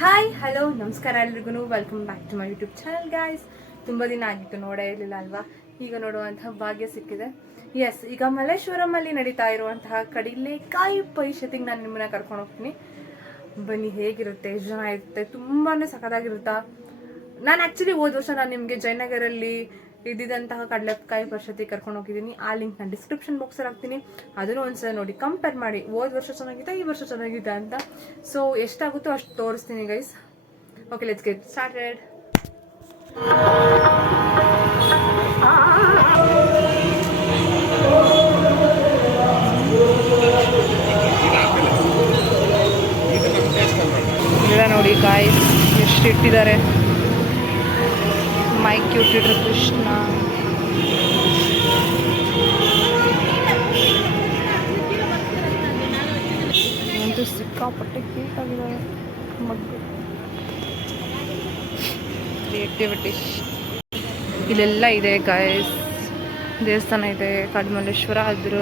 Hi hello ನಮಸ್ಕಾರ ಎಲ್ರಿಗೂ welcome back to my YouTube channel guys. ತುಂಬ ದಿನ ಆಗಿತ್ತು ನೋಡೇ ಇರಲಿಲ್ಲ ಅಲ್ವಾ, ಈಗ ನೋಡುವಂತಹ ಭಾಗ್ಯ ಸಿಕ್ಕಿದೆ. ಎಸ್, ಈಗ ಮಲ್ಲೇಶ್ವರಮಲ್ಲಿ ನಡೀತಾ ಇರುವಂತಹ ಕಡಲೆಕಾಯಿ ಪರಿಷತ್ತಿಗೆ ನಾನು ನಿಮ್ಮನ್ನ ಕರ್ಕೊಂಡು ಹೋಗ್ತೀನಿ. ಬನ್ನಿ, ಹೇಗಿರುತ್ತೆ, ಎಷ್ಟು ಜನ ಇರುತ್ತೆ, ತುಂಬಾ ಸಖತ್ತಾಗಿರುತ್ತಾ. ನಾನು ಆ್ಯಕ್ಚುಲಿ ಹೋದ ವರ್ಷ ನಾನು ನಿಮಗೆ ಜಯನಗರಲ್ಲಿ ಇದ್ದಿದ್ದಂತಹ ಕಡಲೆಕಾಯಿ ಪರಿಷತ್ತಿಗೆ ಕರ್ಕೊಂಡು ಹೋಗಿದ್ದೀನಿ. ಆ ಲಿಂಕ್ ನಾನು ಡಿಸ್ಕ್ರಿಪ್ಷನ್ ಬಾಕ್ಸಲ್ಲಿ ಹಾಕ್ತೀನಿ. ಅದನ್ನು ಒಂದ್ಸಲ ನೋಡಿ, ಕಂಪೇರ್ ಮಾಡಿ, ಹೋದ ವರ್ಷ ಚೆನ್ನಾಗಿದೆ ಈ ವರ್ಷ ಚೆನ್ನಾಗಿದೆ ಅಂತ. ಸೊ ಎಷ್ಟಾಗುತ್ತೋ ಅಷ್ಟು ತೋರಿಸ್ತೀನಿ guys. Okay, let's get started. ಇಲ್ಲ ನೋಡಿ ಗಾಯ್ಸ್, ಎಷ್ಟು ಇಟ್ಟಿದ್ದಾರೆ. ಮೈಕ್ ಇಟ್ಟಿದ್ರು ಕೃಷ್ಣ. ಅಂತೂ ಸಿಕ್ಕಾಪಟ್ಟೆ ಕ್ಯೂಟ್ ಆಗಿದ್ದಾರೆ ಮಗ್ಗು. ಕ್ರಿಯೇಟಿವಿಟಿ ಇಲ್ಲೆಲ್ಲ ಇದೆ ಗಾಯ್ಸ್. ದೇವಸ್ಥಾನ ಇದೆ, ಕಾಡುಮಲ್ಲೇಶ್ವರ, ಅದ್ರ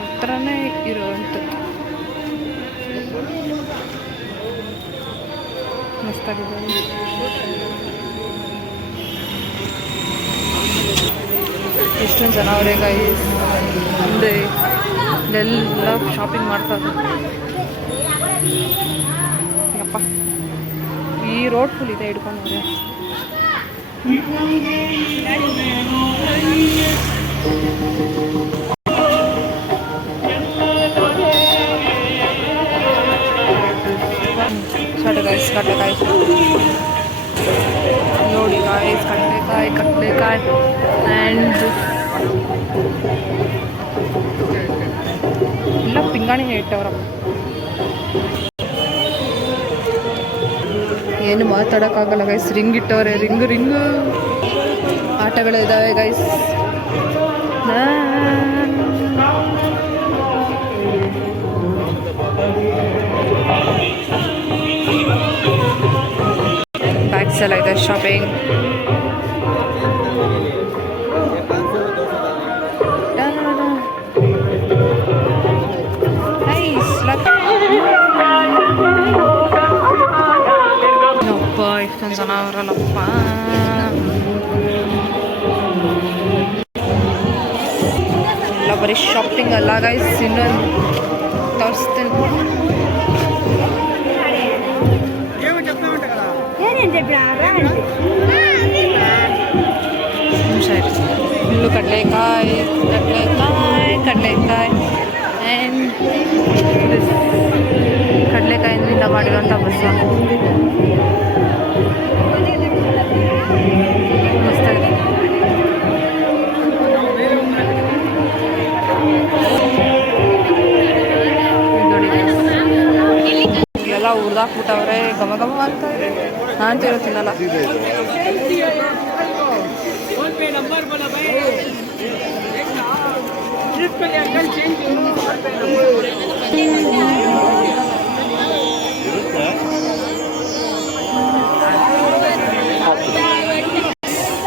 ಹತ್ರನೇ ಇರುವಂಥದ್ದು. ಮಸ್ತಾಗಿದೆ. ಎಷ್ಟೊಂದು ಜನ ಅವರೇ ಗೈಸ್. ಮುಂದೆ ಎಲ್ಲ ಶಾಪಿಂಗ್ ಮಾಡ್ತಾರೆ. ಯಪ್ಪ, ಈ ರೋಡ್ ಫುಲ್ ಇದೆ, ಹಿಡ್ಕೊಂಡವ್ರೆ. ಕಡಲೆಕಾಯಿ ನೋಡಿ ಗಾಯ್ಸ್, ಕಡಲೆಕಾಯಿ ಆ್ಯಂಡ್ ಎಲ್ಲ ಪಿಂಗಾಣಿನೇ ಇಟ್ಟವ್ರಪ್ಪ. ಏನು ಮಾತಾಡೋಕ್ಕಾಗಲ್ಲ ಗೈಸ್. ರಿಂಗ್ ಇಟ್ಟವ್ರೆ, ರಿಂಗ್ ಆಟಗಳು ಇದ್ದಾವೆ ಗೈಸ್. ಬ್ಯಾಗ್ಸ್ ಎಲ್ಲ ಇದೆ, ಶಾಪಿಂಗ್. ಇಷ್ಟೊಂದು ಜನ ಅವರಲ್ಲಪ್ಪ. ಎಲ್ಲ ಬರೀ ಶಾಪಿಂಗ್ ಅಲ್ಲ ಗೈಸ್. ಇನ್ನೊಂದು ತೋರಿಸ್ತೀನಿ. ಇಲ್ಲೂ ಕಡಲೆಕಾಯಿ ಆ್ಯಂಡ್ ಕಡಲೆಕಾಯಿಂದ ಮಾಡಿರುವಂಥ ಬಸ್ಸು ಮಸ್ತಾಗಿದೆ. ನೋಡಿ ಇಲ್ಲೆಲ್ಲ ಹುರಿದಾಕ್ಬಿಟ್ಟವ್ರೆ, ಘಮ ಅಂತ ಇದೆ. ನಾನು ತಿನ್ನಲ್ಲ.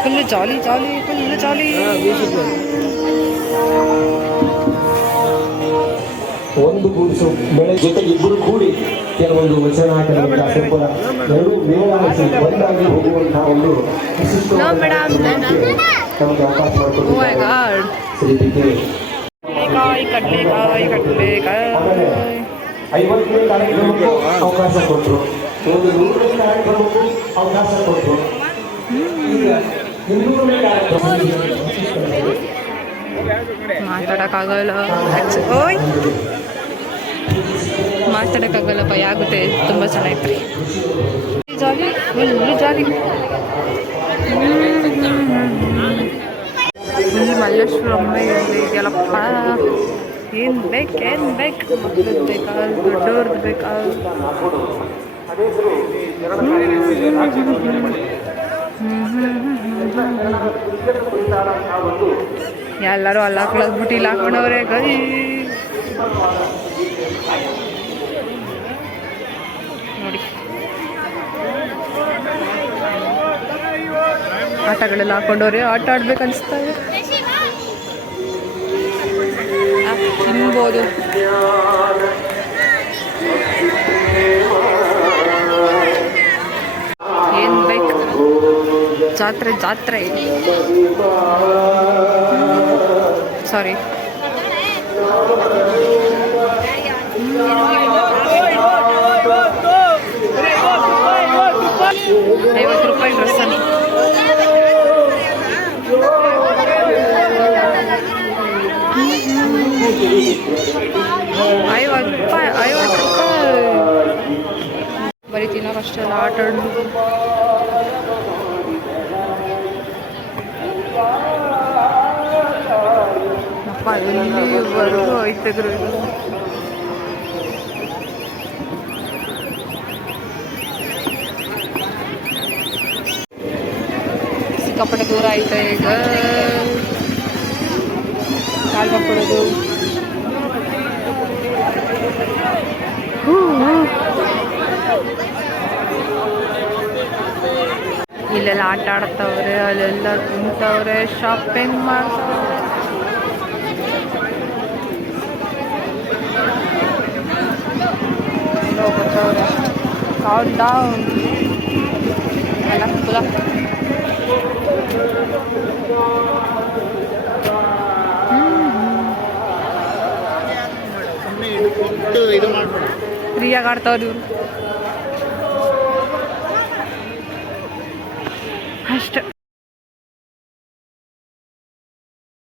Full jolly. ಒಂದು ಗೂಡಿಸು ಬೆಳೆ ಜೊತೆಗೆ ಇಬ್ಬರು ಕೂಡಿ ಕೆಲವೊಂದು ವಚನ ಎರಡು ಮೇಳಾಗಿ ಒಂದಾಗಿ ಹೋಗುವಂತಹ ಒಂದು ನಮಗೆ ಅವಕಾಶ ಮಾಡಿಕೊಟ್ಟಿದ್ದಾರೆ. ಆಮೇಲೆ 50ನೇ ಕಾರ್ಯಕ್ರಮಕ್ಕೂ ಅವಕಾಶ ಕೊಟ್ಟರು, ಒಂದು 100ನೇ ಕಾರ್ಯಕ್ರಮಕ್ಕೂ ಅವಕಾಶ ಕೊಟ್ಟರು. ಈಗ 200ನೇ ಕಾರ್ಯಕ್ರಮ ಮಾತಾಡೋಕ್ಕಾಗಲ್ಲ, ಭಯ ಆಗುತ್ತೆ. ತುಂಬ ಚೆನ್ನಾಗಿತ್ತು. ಜಾಲಿ, ಫುಲ್ ಜಾಲಿ. ಇಲ್ಲಿ ಮಲ್ಲೇಶ್ವರಮ್ಮ ಇದೆಯಲ್ಲಪ್ಪ. ಏನು ಬೇಕು, ಮಕ್ಕಳದ್ದು ಬೇಕಾ, ದೊಡ್ಡವ್ರದ್ದು ಬೇಕಾ? ಎಲ್ಲರೂ ಅಲ್ಲಿ ಹಾಕ್ಬಿಟ್ಟು ಇಲ್ಲಿ ಹಾಕೊಂಡವ್ರೆ ಗೈ. ನೋಡಿ ಆಟಗಳೆಲ್ಲ ಹಾಕೊಂಡವ್ರೆ, ಆಟ ಆಡ್ಬೇಕು ಅನಿಸ್ತಾ ಇದೆ. ತಿನ್ಬೋದು. ಜಾತ್ರೆ ಜಾತ್ರೆ ಸಾರಿ. ₹50 ಡ್ರೆಸ್ ಅಂತ. ₹50 ಬರೀ ತಿನ್ನೋಕಷ್ಟೆಲ್ಲ ಆಟ ಆಡೋದು. ಅಪ್ಪ ಎಲ್ಲಿವರೆಗೂ ಐತೆಗ್ರು. ಸಿಕ್ಕಾಪಟ್ಟೆ ದೂರ ಐತೆ ಈಗ ಕಾಲ್ ಮಾಡ್ಕೊಡೋದು. ಇಲ್ಲೆಲ್ಲ ಆಟ ಆಡ್ತವ್ರೆ, ಅಲ್ಲೆಲ್ಲ ತಿಂತವ್ರೆ, ಶಾಪಿಂಗ್ ಮಾಡ್ತವ್ರೆ. ಬರ್ತಾವ್ರೆ ಕೌಂಟ್ ಡೌನ್ ಎಲ್ಲ ಫುಲ್ಲ. ಫ್ರೀಯಾಗಿ ಆಡ್ತಾವ್ರಿ ಇವರು ಅಷ್ಟೆ.